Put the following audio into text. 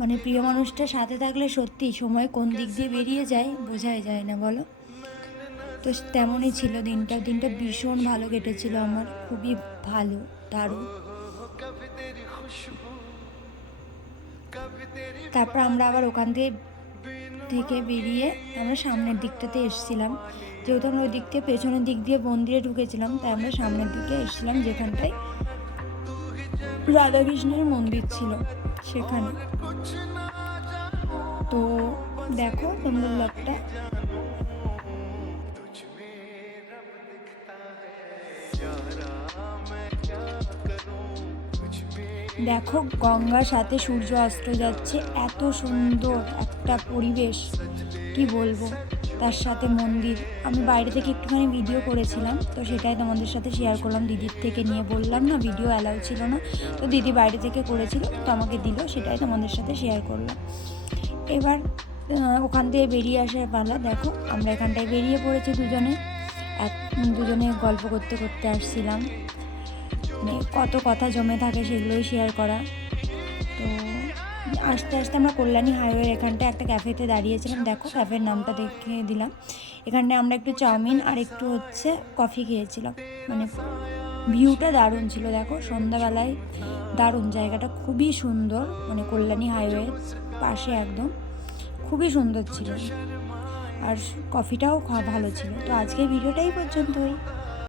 মানে প্রিয় মানুষটার সাথে থাকলে সত্যি সময় কোন দিক দিয়ে বেরিয়ে যায় বোঝাই যায় না, বলো। তো তেমনই ছিল দিনটা। দিনটা ভীষণ ভালো কেটেছিল আমার, খুবই ভালো, দারুণ। তারপর আমরা আবার ওখান থেকে বেরিয়ে আমরা সামনের দিকটাতে এসেছিলাম, যেহেতু আমরা ওই দিক থেকে পেছনের দিক দিয়ে মন্দিরে ঢুকেছিলাম, তাই আমরা সামনের দিকে এসেছিলাম যেখানটায় রাধাকৃষ্ণের মন্দির ছিল সেখানে। তো দেখো তোমরা ব্লগটা। দেখো গঙ্গার সাথে সূর্য অস্ত যাচ্ছে, এত সুন্দর একটা পরিবেশ, কি বলবো। তার সাথে মন্দির। আমি বাইরে থেকে একটুখানি ভিডিও করেছিলাম, তো সেটাই তোমাদের সাথে শেয়ার করলাম। দিদির থেকে নিয়ে, বললাম না ভিডিও অ্যালাউ ছিল না, তো দিদি বাইরে থেকে করেছিল, তো আমাকে দিল, সেটাই তোমাদের সাথে শেয়ার করলাম। এবার ওখান থেকে বেরিয়ে আসার পালা। দেখো আমরা এখানটায় বেরিয়ে পড়েছি দুজনে গল্প করতে করতে আসছিলাম, মানে কত কথা জমে থাকে সেগুলোই শেয়ার করা। তো আস্তে আস্তে আমরা কল্যাণী হাইওয়ের এখানটায় একটা ক্যাফেতে দাঁড়িয়েছিলাম। দেখো ক্যাফের নামটা দেখে দিলাম। এখানটায় আমরা একটু চাউমিন আর একটু কফি খেয়েছিলাম। মানে ভিউটা দারুণ ছিল, দেখো সন্ধ্যাবেলায় দারুণ। জায়গাটা খুবই সুন্দর, মানে কল্যাণী হাইওয়ের পাশে একদম, খুবই সুন্দর ছিল। আর কফিটাও ভালো ছিল। তো আজকের ভিডিওটাই পর্যন্তই।